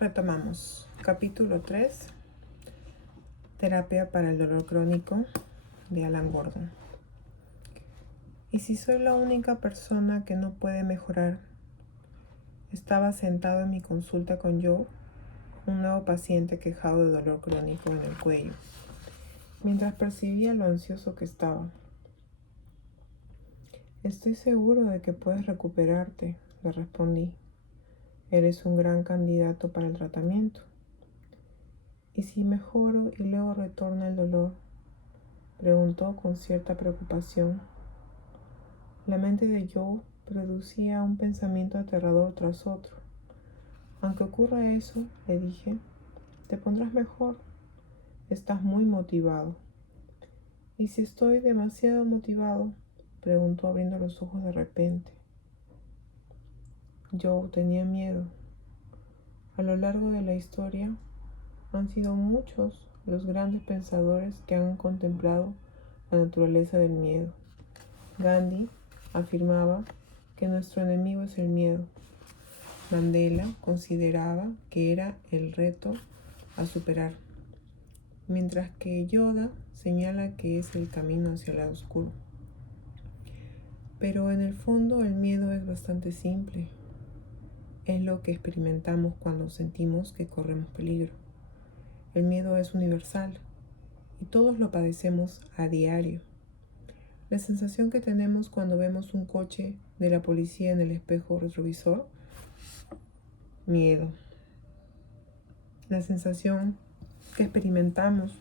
Retomamos. Capítulo 3. Terapia para el dolor crónico de Alan Gordon. ¿Y si soy la única persona que no puede mejorar? Estaba sentado en mi consulta con Joe, un nuevo paciente quejado de dolor crónico en el cuello, mientras percibía lo ansioso que estaba. Estoy seguro de que puedes recuperarte, le respondí. Eres un gran candidato para el tratamiento. ¿Y si mejoro y luego retorna el dolor?, preguntó con cierta preocupación. La mente de Joe producía un pensamiento aterrador tras otro. Aunque ocurra eso, le dije, te pondrás mejor. Estás muy motivado. ¿Y si estoy demasiado motivado?, preguntó abriendo los ojos de repente. Joe tenía miedo. A lo largo de la historia, han sido muchos los grandes pensadores que han contemplado la naturaleza del miedo. Gandhi afirmaba que nuestro enemigo es el miedo. Mandela consideraba que era el reto a superar, mientras que Yoda señala que es el camino hacia el lado oscuro. Pero en el fondo el miedo es bastante simple. Es lo que experimentamos cuando sentimos que corremos peligro. El miedo es universal y todos lo padecemos a diario. La sensación que tenemos cuando vemos un coche de la policía en el espejo retrovisor, miedo. La sensación que experimentamos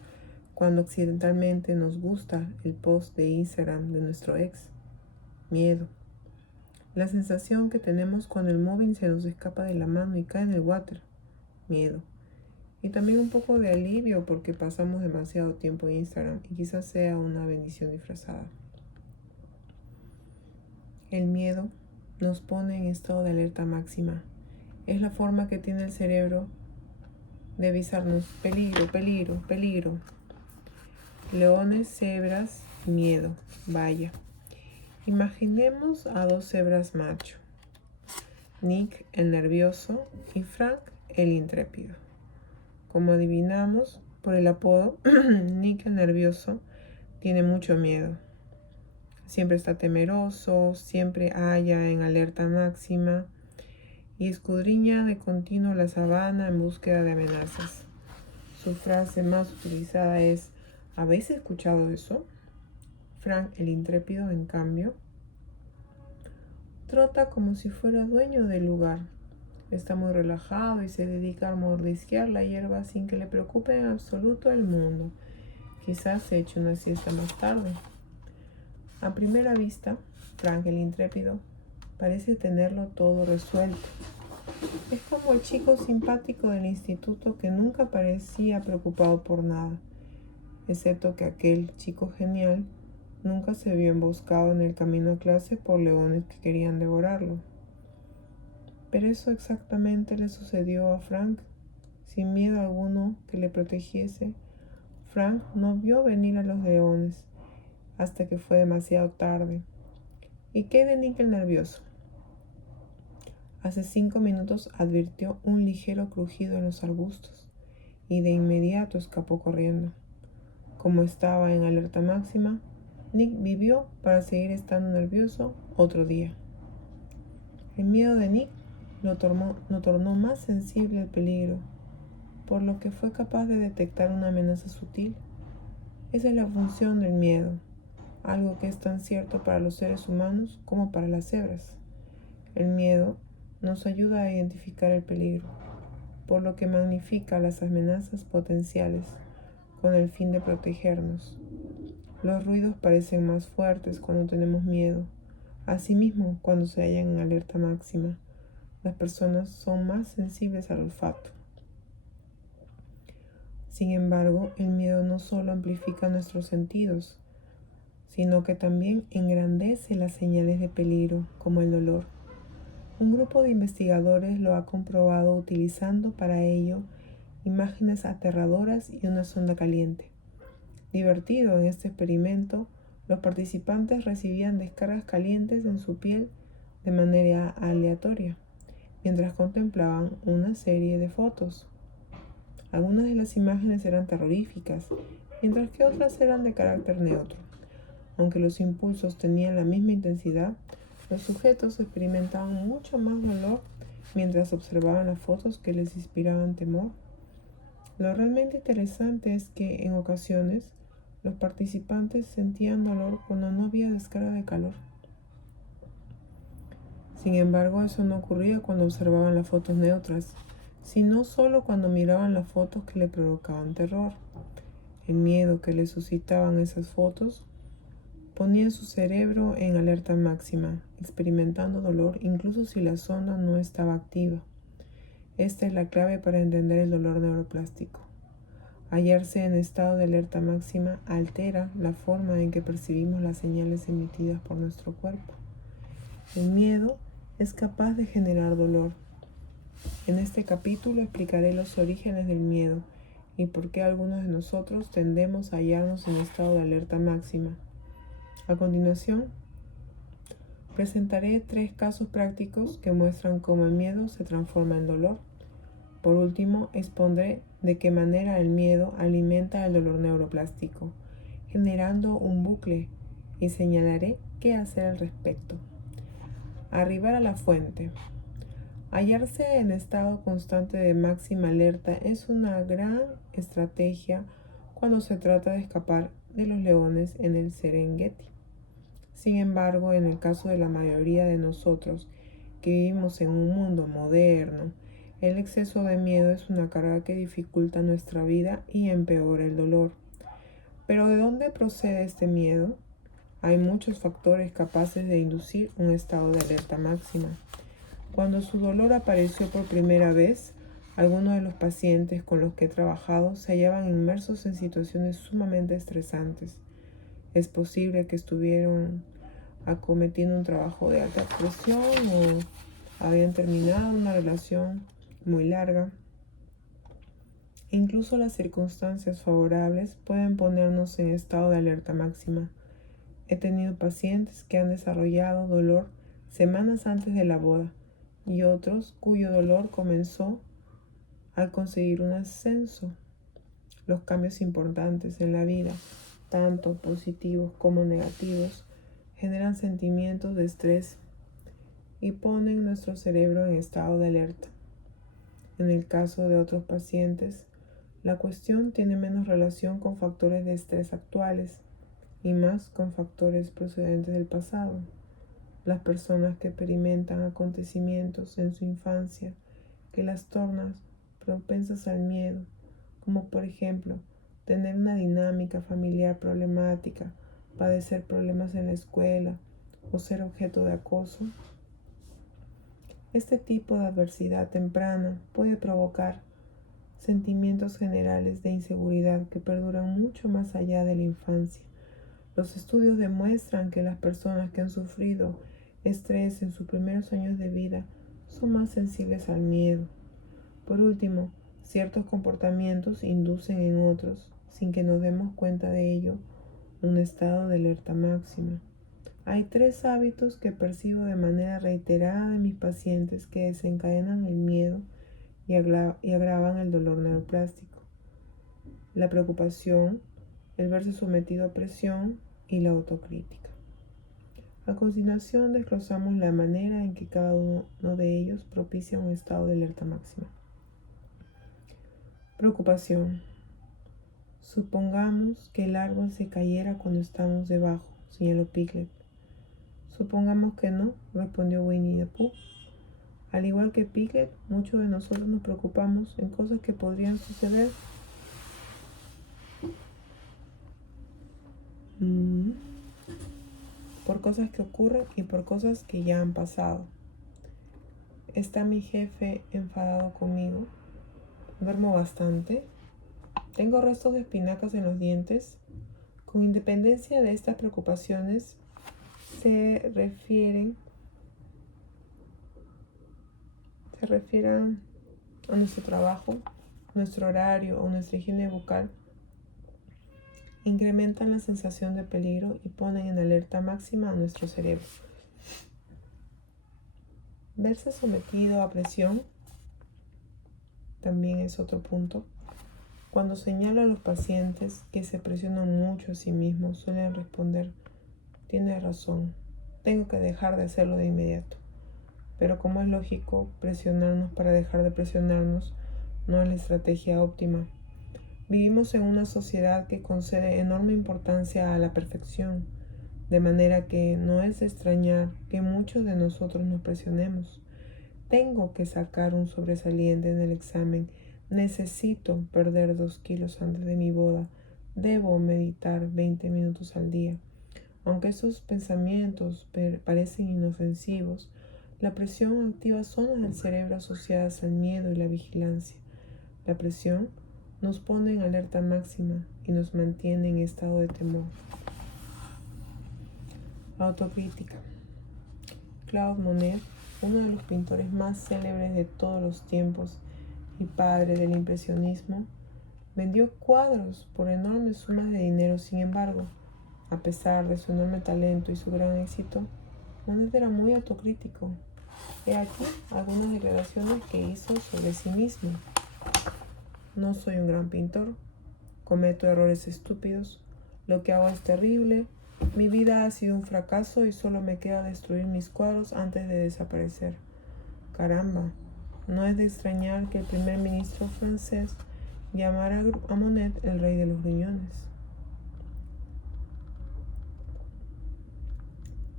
cuando accidentalmente nos gusta el post de Instagram de nuestro ex, miedo. La sensación que tenemos cuando el móvil se nos escapa de la mano y cae en el water, miedo. Y también un poco de alivio porque pasamos demasiado tiempo en Instagram y quizás sea una bendición disfrazada. El miedo nos pone en estado de alerta máxima. Es la forma que tiene el cerebro de avisarnos: peligro, peligro, peligro. Leones, cebras, miedo. Vaya. Imaginemos a dos cebras macho, Nick el nervioso y Frank el intrépido. Como adivinamos por el apodo, Nick el nervioso tiene mucho miedo. Siempre está temeroso, siempre halla en alerta máxima y escudriña de continuo la sabana en búsqueda de amenazas. Su frase más utilizada es: ¿habéis escuchado eso? Frank el intrépido, en cambio, trota como si fuera dueño del lugar. Está muy relajado y se dedica a mordisquear la hierba sin que le preocupe en absoluto el mundo. Quizás se eche una siesta más tarde. A primera vista, Frank el intrépido parece tenerlo todo resuelto. Es como el chico simpático del instituto que nunca parecía preocupado por nada, excepto que aquel chico genial nunca se vio emboscado en el camino a clase por leones que querían devorarlo. Pero eso exactamente le sucedió a Frank. Sin miedo alguno que le protegiese, Frank no vio venir a los leones hasta que fue demasiado tarde. ¿Y qué de Nick el nervioso? Hace 5 minutos advirtió un ligero crujido en los arbustos y de inmediato escapó corriendo. Como estaba en alerta máxima, Nick vivió para seguir estando nervioso otro día. El miedo de Nick lo tornó más sensible al peligro, por lo que fue capaz de detectar una amenaza sutil. Esa es la función del miedo, algo que es tan cierto para los seres humanos como para las cebras. El miedo nos ayuda a identificar el peligro, por lo que magnifica las amenazas potenciales con el fin de protegernos. Los ruidos parecen más fuertes cuando tenemos miedo. Asimismo, cuando se hallan en alerta máxima, las personas son más sensibles al olfato. Sin embargo, el miedo no solo amplifica nuestros sentidos, sino que también engrandece las señales de peligro, como el dolor. Un grupo de investigadores lo ha comprobado utilizando para ello imágenes aterradoras y una sonda caliente. Divertido en este experimento, los participantes recibían descargas calientes en su piel de manera aleatoria. mientras contemplaban una serie de fotos. Algunas de las imágenes eran terroríficas, mientras que otras eran de carácter neutro. Aunque los impulsos tenían la misma intensidad, los sujetos experimentaban mucho más dolor mientras observaban las fotos que les inspiraban temor. Lo realmente interesante es que en ocasiones los participantes sentían dolor cuando no había descarga de calor. Sin embargo, eso no ocurría cuando observaban las fotos neutras, sino solo cuando miraban las fotos que le provocaban terror. El miedo que le suscitaban esas fotos ponía su cerebro en alerta máxima, experimentando dolor incluso si la zona no estaba activa. Esta es la clave para entender el dolor neuroplástico. Hallarse en estado de alerta máxima altera la forma en que percibimos las señales emitidas por nuestro cuerpo. El miedo es capaz de generar dolor. En este capítulo explicaré los orígenes del miedo y por qué algunos de nosotros tendemos a hallarnos en estado de alerta máxima. A continuación, presentaré 3 casos prácticos que muestran cómo el miedo se transforma en dolor. Por último, expondré de qué manera el miedo alimenta el dolor neuroplástico, generando un bucle, y señalaré qué hacer al respecto. Arribar a la fuente. Hallarse en estado constante de máxima alerta es una gran estrategia cuando se trata de escapar de los leones en el Serengeti. Sin embargo, en el caso de la mayoría de nosotros que vivimos en un mundo moderno, el exceso de miedo es una carga que dificulta nuestra vida y empeora el dolor. ¿Pero de dónde procede este miedo? Hay muchos factores capaces de inducir un estado de alerta máxima. Cuando su dolor apareció por primera vez, algunos de los pacientes con los que he trabajado se hallaban inmersos en situaciones sumamente estresantes. Es posible que estuvieran acometiendo un trabajo de alta presión o habían terminado una relación muy larga. Incluso las circunstancias favorables pueden ponernos en estado de alerta máxima. He tenido pacientes que han desarrollado dolor semanas antes de la boda y otros cuyo dolor comenzó al conseguir un ascenso. Los cambios importantes en la vida, tanto positivos como negativos, generan sentimientos de estrés y ponen nuestro cerebro en estado de alerta. En el caso de otros pacientes, la cuestión tiene menos relación con factores de estrés actuales y más con factores procedentes del pasado. Las personas que experimentan acontecimientos en su infancia que las tornan propensas al miedo, como por ejemplo tener una dinámica familiar problemática, padecer problemas en la escuela o ser objeto de acoso. Este tipo de adversidad temprana puede provocar sentimientos generales de inseguridad que perduran mucho más allá de la infancia. Los estudios demuestran que las personas que han sufrido estrés en sus primeros años de vida son más sensibles al miedo. Por último, ciertos comportamientos inducen en otros, sin que nos demos cuenta de ello, un estado de alerta máxima. Hay 3 hábitos que percibo de manera reiterada en mis pacientes que desencadenan el miedo y agravan el dolor neuroplástico: la preocupación, el verse sometido a presión y la autocrítica. A continuación desglosamos la manera en que cada uno de ellos propicia un estado de alerta máxima. Preocupación. Supongamos que el árbol se cayera cuando estamos debajo, señaló Piglet. Supongamos que no, respondió Winnie the Pooh. Al igual que Piglet, muchos de nosotros nos preocupamos en cosas que podrían suceder. Por cosas que ocurren y por cosas que ya han pasado. ¿Está mi jefe enfadado conmigo? ¿Duermo bastante? ¿Tengo restos de espinacas en los dientes? Con independencia de estas preocupaciones, se refieren a nuestro trabajo, nuestro horario o nuestra higiene bucal, incrementan la sensación de peligro y ponen en alerta máxima a nuestro cerebro. Verse sometido a presión también es otro punto. Cuando señalo a los pacientes que se presionan mucho a sí mismos, suelen responder: tiene razón, tengo que dejar de hacerlo de inmediato. Pero como es lógico, presionarnos para dejar de presionarnos no es la estrategia óptima. Vivimos en una sociedad que concede enorme importancia a la perfección, de manera que no es de extrañar que muchos de nosotros nos presionemos. Tengo que sacar un sobresaliente en el examen. Necesito perder 2 kilos antes de mi boda. Debo meditar 20 minutos al día. Aunque esos pensamientos parecen inofensivos, la presión activa zonas del cerebro asociadas al miedo y la vigilancia. La presión nos pone en alerta máxima y nos mantiene en estado de temor. Autocrítica. Claude Monet, uno de los pintores más célebres de todos los tiempos y padre del impresionismo, vendió cuadros por enormes sumas de dinero. Sin embargo, a pesar de su enorme talento y su gran éxito, Monet era muy autocrítico. He aquí algunas declaraciones que hizo sobre sí mismo. No soy un gran pintor, cometo errores estúpidos, lo que hago es terrible, mi vida ha sido un fracaso y solo me queda destruir mis cuadros antes de desaparecer. Caramba, no es de extrañar que el primer ministro francés llamara a Monet el rey de los gruñones.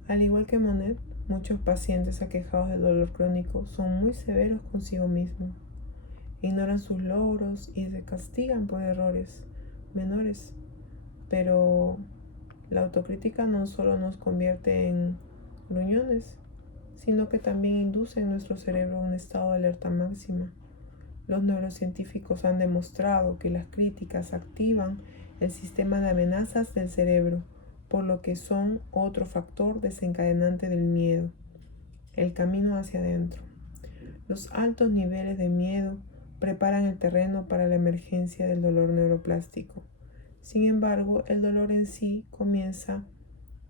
Al igual que Monet, muchos pacientes aquejados de dolor crónico son muy severos consigo mismos. Ignoran sus logros y se castigan por errores menores. Pero la autocrítica no solo nos convierte en gruñones, sino que también induce en nuestro cerebro un estado de alerta máxima. Los neurocientíficos han demostrado que las críticas activan el sistema de amenazas del cerebro, por lo que son otro factor desencadenante del miedo, el camino hacia adentro. Los altos niveles de miedo preparan el terreno para la emergencia del dolor neuroplástico. Sin embargo, el dolor en sí comienza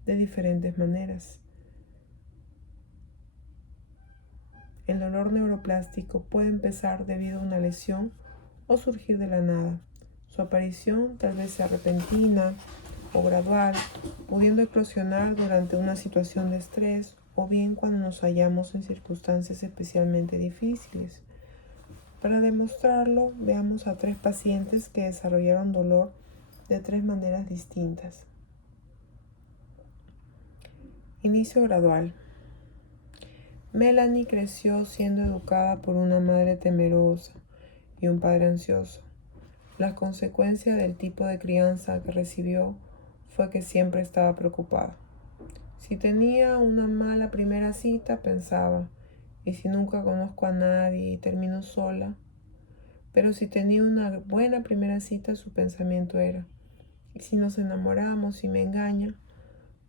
de diferentes maneras. El dolor neuroplástico puede empezar debido a una lesión o surgir de la nada. Su aparición tal vez sea repentina o gradual, pudiendo eclosionar durante una situación de estrés o bien cuando nos hallamos en circunstancias especialmente difíciles. Para demostrarlo, veamos a 3 pacientes que desarrollaron dolor de 3 maneras distintas. Inicio gradual. Melanie creció siendo educada por una madre temerosa y un padre ansioso. La consecuencia del tipo de crianza que recibió fue que siempre estaba preocupada. Si tenía una mala primera cita, pensaba: ¿y si nunca conozco a nadie y termino sola? Pero si tenía una buena primera cita, su pensamiento era: ¿y si nos enamoramos y me engaña?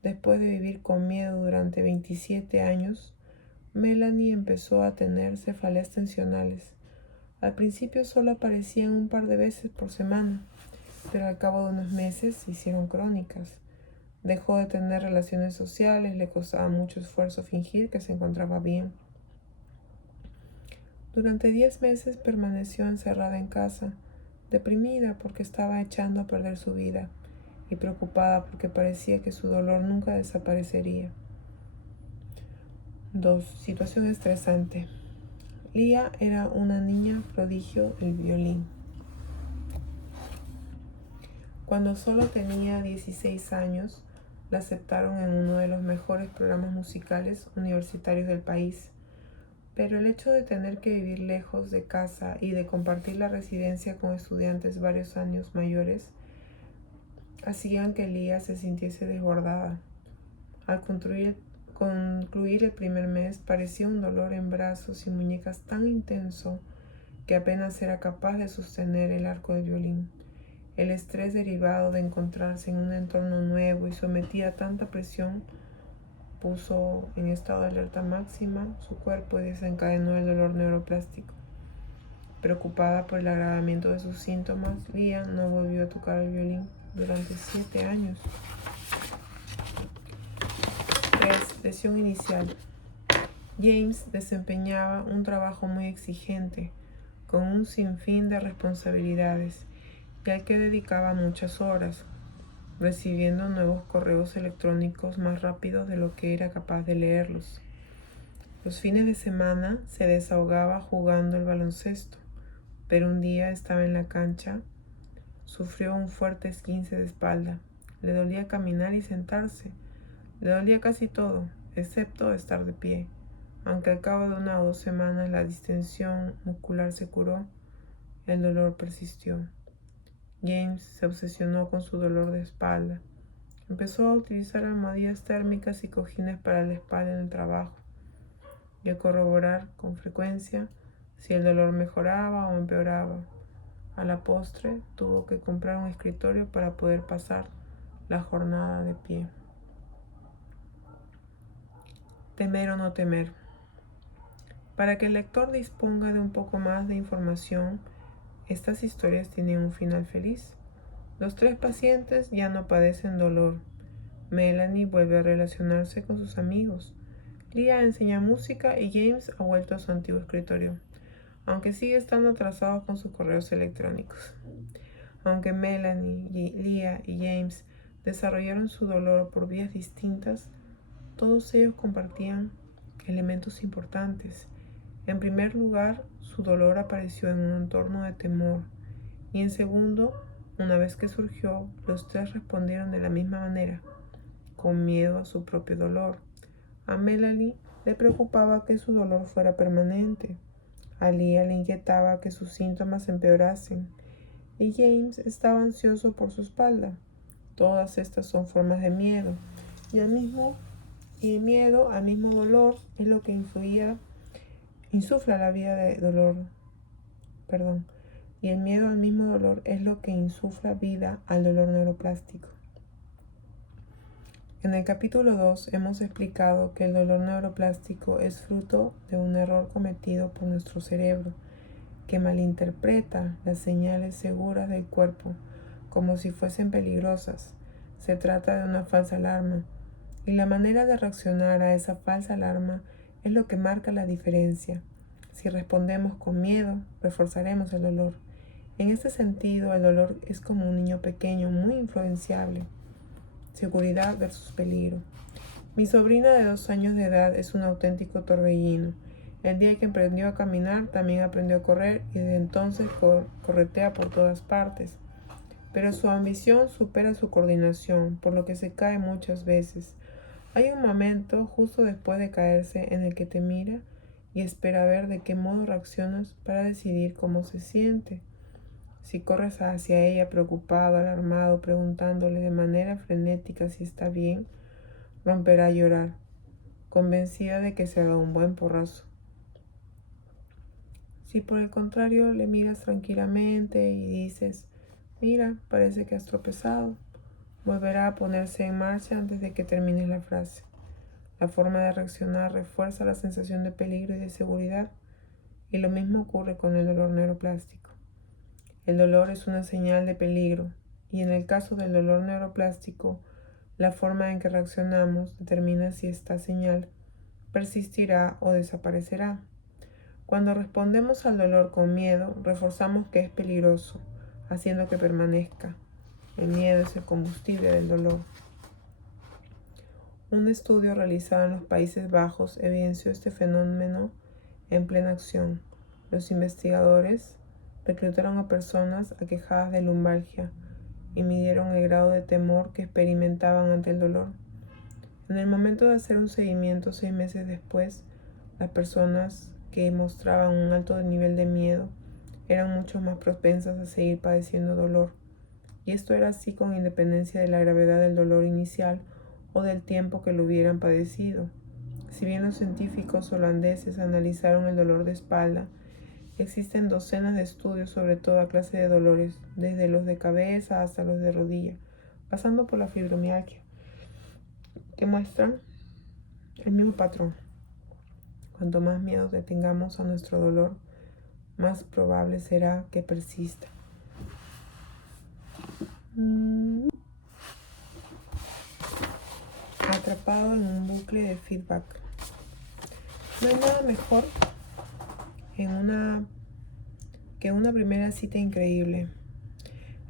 Después de vivir con miedo durante 27 años, Melanie empezó a tener cefaleas tensionales. Al principio solo aparecían un par de veces por semana, pero al cabo de unos meses se hicieron crónicas. Dejó de tener relaciones sociales, le costaba mucho esfuerzo fingir que se encontraba bien. Durante 10 meses permaneció encerrada en casa, deprimida porque estaba echando a perder su vida y preocupada porque parecía que su dolor nunca desaparecería. 2. Situación estresante. Lia era una niña prodigio del violín. Cuando solo tenía 16 años, la aceptaron en uno de los mejores programas musicales universitarios del país. Pero el hecho de tener que vivir lejos de casa y de compartir la residencia con estudiantes varios años mayores hacían que Lia se sintiese desbordada. Al concluir el primer mes, parecía un dolor en brazos y muñecas tan intenso que apenas era capaz de sostener el arco del violín. El estrés derivado de encontrarse en un entorno nuevo y sometida a tanta presión puso en estado de alerta máxima su cuerpo y desencadenó el dolor neuroplástico. Preocupada por el agravamiento de sus síntomas, Lia no volvió a tocar el violín durante 7 años. 3. Lesión inicial. James desempeñaba un trabajo muy exigente, con un sinfín de responsabilidades, y al que dedicaba muchas horas, recibiendo nuevos correos electrónicos más rápido de lo que era capaz de leerlos. Los fines de semana se desahogaba jugando al baloncesto, pero un día estaba en la cancha, sufrió un fuerte esguince de espalda. Le dolía caminar y sentarse, le dolía casi todo, excepto estar de pie. Aunque al cabo de 1 o 2 semanas la distensión muscular se curó, el dolor persistió. James se obsesionó con su dolor de espalda. Empezó a utilizar almohadillas térmicas y cojines para la espalda en el trabajo, y a corroborar con frecuencia si el dolor mejoraba o empeoraba. A la postre, tuvo que comprar un escritorio para poder pasar la jornada de pie. Temer o no temer. Para que el lector disponga de un poco más de información, estas historias tienen un final feliz. Los 3 pacientes ya no padecen dolor. Melanie vuelve a relacionarse con sus amigos. Leah enseña música y James ha vuelto a su antiguo escritorio, aunque sigue estando atrasado con sus correos electrónicos. Aunque Melanie, Leah y James desarrollaron su dolor por vías distintas, todos ellos compartían elementos importantes. En primer lugar, su dolor apareció en un entorno de temor, y en segundo, una vez que surgió, los 3 respondieron de la misma manera, con miedo a su propio dolor. A Melanie le preocupaba que su dolor fuera permanente, a Leah le inquietaba que sus síntomas empeorasen, y James estaba ansioso por su espalda. Todas estas son formas de miedo, y el miedo al mismo dolor es lo que insufla la vida de dolor. Y el miedo al mismo dolor es lo que insufla vida al dolor neuroplástico. En el capítulo 2 hemos explicado que el dolor neuroplástico es fruto de un error cometido por nuestro cerebro, que malinterpreta las señales seguras del cuerpo como si fuesen peligrosas. Se trata de una falsa alarma, y la manera de reaccionar a esa falsa alarma es lo que marca la diferencia. Si respondemos con miedo, reforzaremos el dolor. En este sentido, el dolor es como un niño pequeño muy influenciable. Seguridad versus peligro. Mi sobrina de 2 años de edad es un auténtico torbellino. El día que aprendió a caminar, también aprendió a correr y desde entonces corretea por todas partes. Pero su ambición supera su coordinación, por lo que se cae muchas veces. Hay un momento, justo después de caerse, en el que te mira y espera ver de qué modo reaccionas para decidir cómo se siente. Si corres hacia ella preocupado, alarmado, preguntándole de manera frenética si está bien, romperá a llorar, convencida de que se ha dado un buen porrazo. Si por el contrario le miras tranquilamente y dices, mira, parece que has tropezado, volverá a ponerse en marcha antes de que termines la frase. La forma de reaccionar refuerza la sensación de peligro y de seguridad, y lo mismo ocurre con el dolor neuroplástico. El dolor es una señal de peligro, y en el caso del dolor neuroplástico, la forma en que reaccionamos determina si esta señal persistirá o desaparecerá. Cuando respondemos al dolor con miedo, reforzamos que es peligroso, haciendo que permanezca. El miedo es el combustible del dolor. Un estudio realizado en los Países Bajos evidenció este fenómeno en plena acción. Los investigadores reclutaron a personas aquejadas de lumbalgia y midieron el grado de temor que experimentaban ante el dolor. En el momento de hacer un seguimiento 6 meses después, las personas que mostraban un alto nivel de miedo eran mucho más propensas a seguir padeciendo dolor. Y esto era así con independencia de la gravedad del dolor inicial o del tiempo que lo hubieran padecido. Si bien los científicos holandeses analizaron el dolor de espalda, existen docenas de estudios sobre toda clase de dolores, desde los de cabeza hasta los de rodilla, pasando por la fibromialgia, que muestran el mismo patrón. Cuanto más miedo le tengamos a nuestro dolor, más probable será que persista. Atrapado en un bucle de feedback. No hay nada mejor que una primera cita increíble.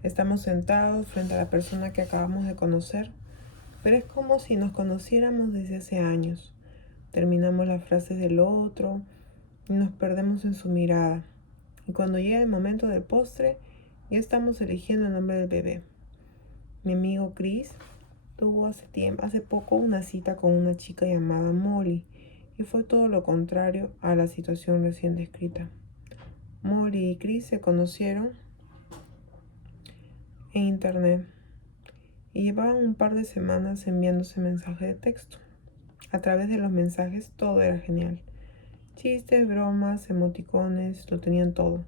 Estamos sentados frente a la persona que acabamos de conocer, pero es como si nos conociéramos desde hace años. Terminamos las frases del otro y nos perdemos en su mirada. Y cuando llega el momento del postre, ya estamos eligiendo el nombre del bebé. Mi amigo Chris tuvo hace poco una cita con una chica llamada Molly y fue todo lo contrario a la situación recién descrita. Molly y Chris se conocieron en internet y llevaban un par de semanas enviándose mensajes de texto. A través de los mensajes todo era genial. Chistes, bromas, emoticones, lo tenían todo.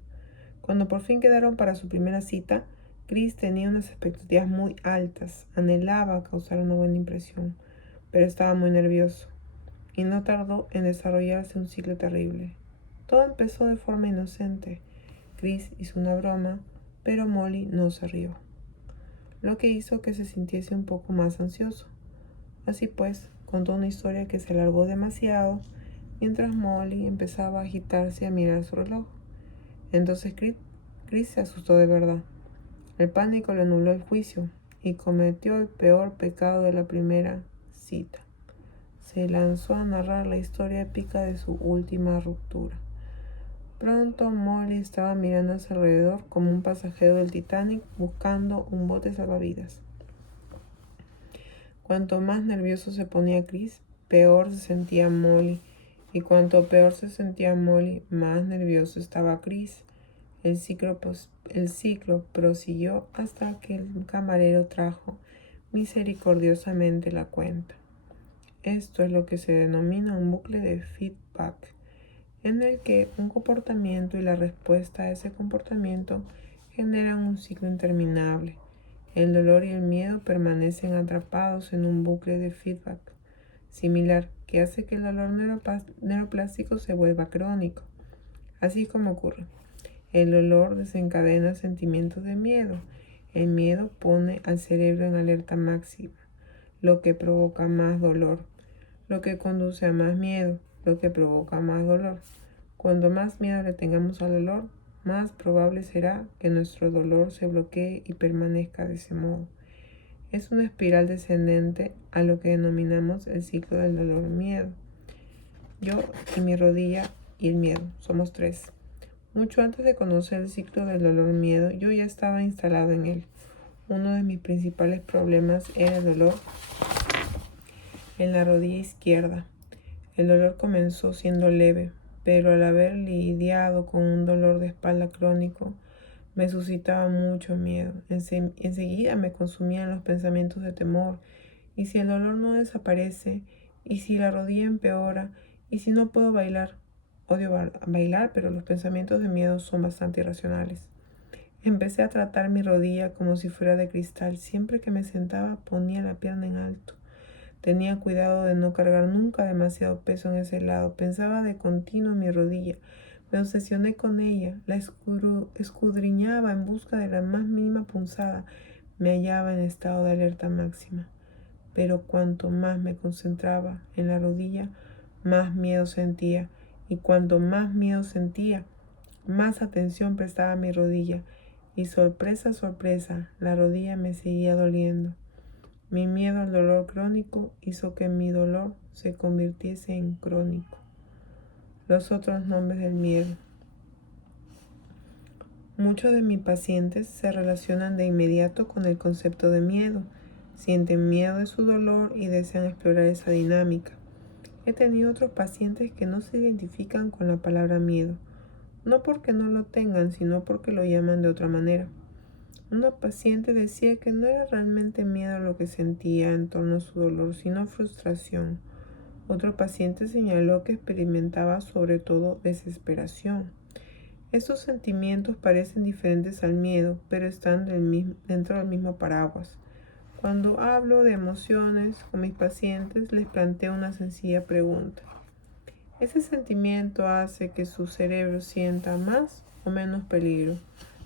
Cuando por fin quedaron para su primera cita, Chris tenía unas expectativas muy altas, anhelaba causar una buena impresión, pero estaba muy nervioso y no tardó en desarrollarse un ciclo terrible. Todo empezó de forma inocente. Chris hizo una broma, pero Molly no se rió, lo que hizo que se sintiese un poco más ansioso. Así pues, contó una historia que se alargó demasiado, mientras Molly empezaba a agitarse y a mirar su reloj. Entonces Chris se asustó de verdad. El pánico le nubló el juicio y cometió el peor pecado de la primera cita. Se lanzó a narrar la historia épica de su última ruptura. Pronto Molly estaba mirando a su alrededor como un pasajero del Titanic buscando un bote salvavidas. Cuanto más nervioso se ponía Chris, peor se sentía Molly. Y cuanto peor se sentía Molly, más nervioso estaba Chris. El ciclo prosiguió hasta que el camarero trajo misericordiosamente la cuenta. Esto es lo que se denomina un bucle de feedback, en el que un comportamiento y la respuesta a ese comportamiento generan un ciclo interminable. El dolor y el miedo permanecen atrapados en un bucle de feedback similar que hace que el dolor neuroplástico se vuelva crónico. Así es como ocurre. El dolor desencadena sentimientos de miedo. El miedo pone al cerebro en alerta máxima, lo que provoca más dolor, lo que conduce a más miedo, lo que provoca más dolor. Cuando más miedo le tengamos al dolor, más probable será que nuestro dolor se bloquee y permanezca de ese modo. Es una espiral descendente a lo que denominamos el ciclo del dolor-miedo. Yo y mi rodilla y el miedo, somos tres. Mucho antes de conocer el ciclo del dolor-miedo, yo ya estaba instalado en él. Uno de mis principales problemas era el dolor en la rodilla izquierda. El dolor comenzó siendo leve, pero al haber lidiado con un dolor de espalda crónico, me suscitaba mucho miedo. Enseguida me consumían los pensamientos de temor. ¿Y si el dolor no desaparece? ¿Y si la rodilla empeora? ¿Y si no puedo bailar? Odio bailar, pero los pensamientos de miedo son bastante irracionales. Empecé a tratar mi rodilla como si fuera de cristal. Siempre que me sentaba ponía la pierna en alto. Tenía cuidado de no cargar nunca demasiado peso en ese lado. Pensaba de continuo en mi rodilla. Me obsesioné con ella. La escudriñaba en busca de la más mínima punzada. Me hallaba en estado de alerta máxima. Pero cuanto más me concentraba en la rodilla, más miedo sentía. Y cuanto más miedo sentía, más atención prestaba a mi rodilla. Y sorpresa, sorpresa, la rodilla me seguía doliendo. Mi miedo al dolor crónico hizo que mi dolor se convirtiese en crónico. Los otros nombres del miedo. Muchos de mis pacientes se relacionan de inmediato con el concepto de miedo. Sienten miedo de su dolor y desean explorar esa dinámica. He tenido otros pacientes que no se identifican con la palabra miedo, no porque no lo tengan, sino porque lo llaman de otra manera. Una paciente decía que no era realmente miedo lo que sentía en torno a su dolor, sino frustración. Otro paciente señaló que experimentaba sobre todo desesperación. Estos sentimientos parecen diferentes al miedo, pero están dentro del mismo paraguas. Cuando hablo de emociones con mis pacientes, les planteo una sencilla pregunta. ¿Ese sentimiento hace que su cerebro sienta más o menos peligro?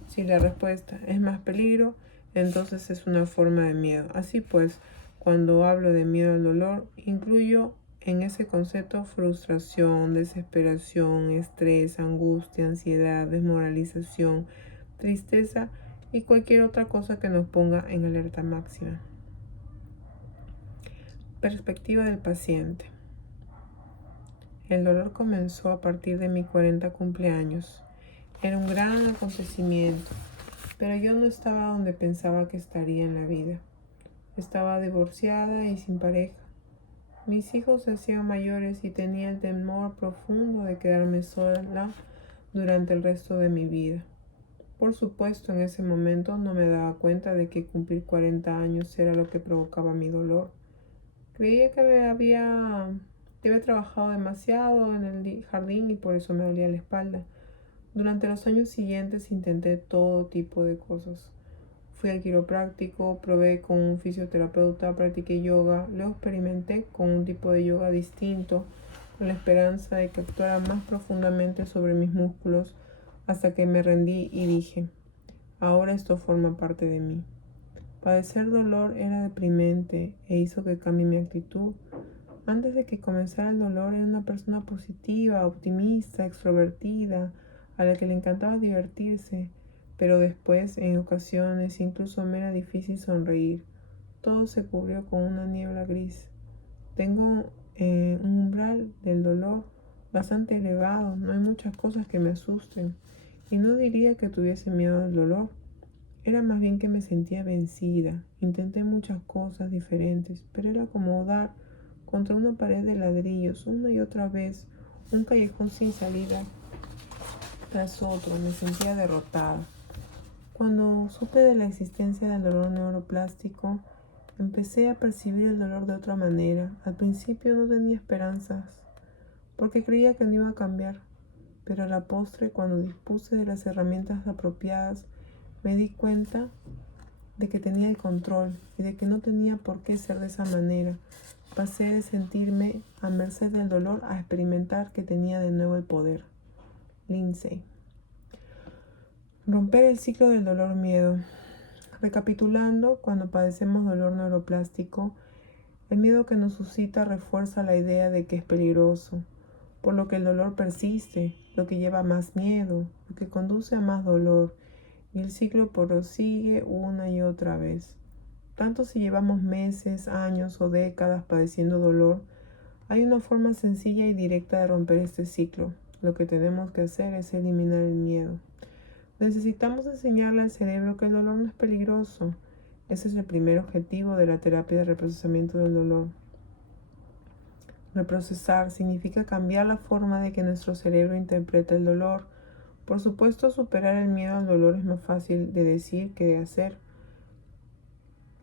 Si la respuesta es más peligro, entonces es una forma de miedo. Así pues, cuando hablo de miedo al dolor, incluyo en ese concepto frustración, desesperación, estrés, angustia, ansiedad, desmoralización, tristeza y cualquier otra cosa que nos ponga en alerta máxima. Perspectiva del paciente. El dolor comenzó a partir de mi 40 cumpleaños. Era un gran acontecimiento, pero yo no estaba donde pensaba que estaría en la vida. Estaba divorciada y sin pareja. Mis hijos se hacían mayores y tenía el temor profundo de quedarme sola durante el resto de mi vida. Por supuesto, en ese momento no me daba cuenta de que cumplir 40 años era lo que provocaba mi dolor. Creía que había trabajado demasiado en el jardín y por eso me dolía la espalda. Durante los años siguientes intenté todo tipo de cosas. Fui al quiropráctico, probé con un fisioterapeuta, practiqué yoga, luego experimenté con un tipo de yoga distinto, con la esperanza de que actuara más profundamente sobre mis músculos, hasta que me rendí y dije, ahora esto forma parte de mí. Padecer dolor era deprimente e hizo que cambie mi actitud. Antes de que comenzara el dolor era una persona positiva, optimista, extrovertida, a la que le encantaba divertirse, pero después, en ocasiones, incluso me era difícil sonreír. Todo se cubrió con una niebla gris. Tengo un umbral del dolor bastante elevado, no hay muchas cosas que me asusten, y no diría que tuviese miedo al dolor. Era más bien que me sentía vencida. Intenté muchas cosas diferentes, pero era como dar contra una pared de ladrillos una y otra vez, un callejón sin salida tras otro. Me sentía derrotada. Cuando supe de la existencia del dolor neuroplástico, empecé a percibir el dolor de otra manera. Al principio no tenía esperanzas, porque creía que no iba a cambiar, pero a la postre, cuando dispuse de las herramientas apropiadas, me di cuenta de que tenía el control y de que no tenía por qué ser de esa manera. Pasé de sentirme a merced del dolor a experimentar que tenía de nuevo el poder. Lindsay. Romper el ciclo del dolor-miedo. Recapitulando, cuando padecemos dolor neuroplástico, el miedo que nos suscita refuerza la idea de que es peligroso, por lo que el dolor persiste, lo que lleva a más miedo, lo que conduce a más dolor, y el ciclo prosigue una y otra vez. Tanto si llevamos meses, años o décadas padeciendo dolor, hay una forma sencilla y directa de romper este ciclo. Lo que tenemos que hacer es eliminar el miedo. Necesitamos enseñarle al cerebro que el dolor no es peligroso. Ese es el primer objetivo de la terapia de reprocesamiento del dolor. Reprocesar significa cambiar la forma de que nuestro cerebro interpreta el dolor. Por supuesto, superar el miedo al dolor es más fácil de decir que de hacer.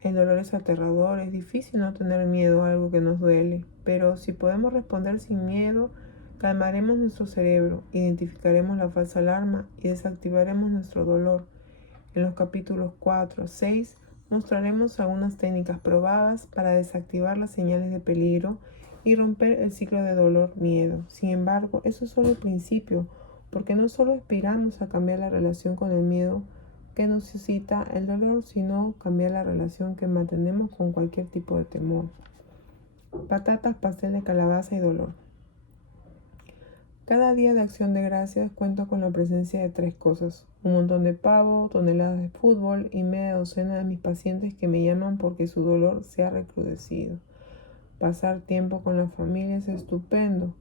El dolor es aterrador, es difícil no tener miedo a algo que nos duele, pero si podemos responder sin miedo, calmaremos nuestro cerebro, identificaremos la falsa alarma y desactivaremos nuestro dolor. En los capítulos 4 a 6 mostraremos algunas técnicas probadas para desactivar las señales de peligro y romper el ciclo de dolor-miedo. Sin embargo, eso es solo el principio, porque no solo aspiramos a cambiar la relación con el miedo que nos suscita el dolor, sino cambiar la relación que mantenemos con cualquier tipo de temor. Patatas, pastel de calabaza y dolor. Cada día de Acción de Gracias cuento con la presencia de 3 cosas: un montón de pavo, toneladas de fútbol y media docena de mis pacientes que me llaman porque su dolor se ha recrudecido. Pasar tiempo con la familia es estupendo,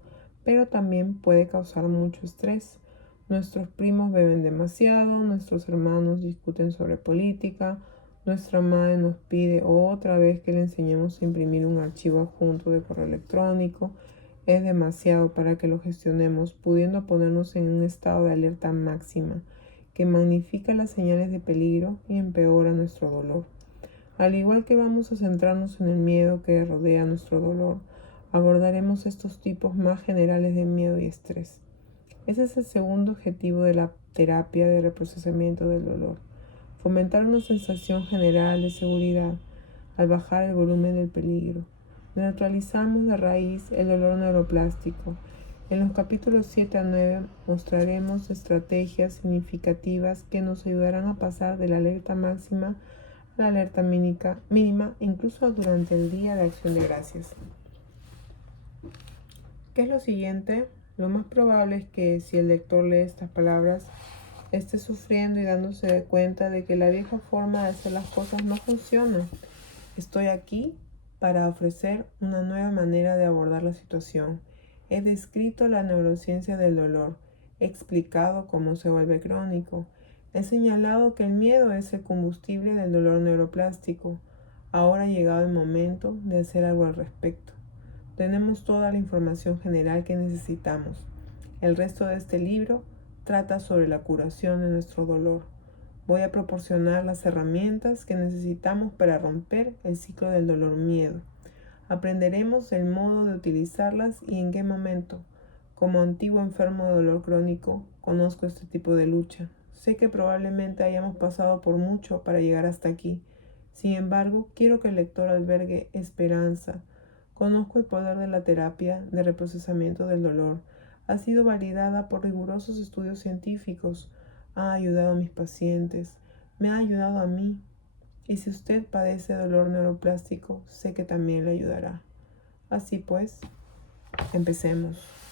pero también puede causar mucho estrés. Nuestros primos beben demasiado, nuestros hermanos discuten sobre política, nuestra madre nos pide otra vez que le enseñemos a imprimir un archivo adjunto de correo electrónico. Es demasiado para que lo gestionemos, pudiendo ponernos en un estado de alerta máxima, que magnifica las señales de peligro y empeora nuestro dolor. Al igual que vamos a centrarnos en el miedo que rodea nuestro dolor, abordaremos estos tipos más generales de miedo y estrés. Ese es el segundo objetivo de la terapia de reprocesamiento del dolor: fomentar una sensación general de seguridad al bajar el volumen del peligro. Neutralizamos de raíz el dolor neuroplástico. En los capítulos 7 a 9 mostraremos estrategias significativas que nos ayudarán a pasar de la alerta máxima a la alerta mínima, incluso durante el día de Acción de Gracias. ¿Qué es lo siguiente? Lo más probable es que si el lector lee estas palabras, esté sufriendo y dándose cuenta de que la vieja forma de hacer las cosas no funciona. Estoy aquí para ofrecer una nueva manera de abordar la situación. He descrito la neurociencia del dolor, he explicado cómo se vuelve crónico, he señalado que el miedo es el combustible del dolor neuroplástico. Ahora ha llegado el momento de hacer algo al respecto. Tenemos toda la información general que necesitamos. El resto de este libro trata sobre la curación de nuestro dolor. Voy a proporcionar las herramientas que necesitamos para romper el ciclo del dolor-miedo. Aprenderemos el modo de utilizarlas y en qué momento. Como antiguo enfermo de dolor crónico, conozco este tipo de lucha. Sé que probablemente hayamos pasado por mucho para llegar hasta aquí. Sin embargo, quiero que el lector albergue esperanza. Conozco el poder de la terapia de reprocesamiento del dolor. Ha sido validada por rigurosos estudios científicos. Ha ayudado a mis pacientes. Me ha ayudado a mí. Y si usted padece dolor neuroplástico, sé que también le ayudará. Así pues, empecemos.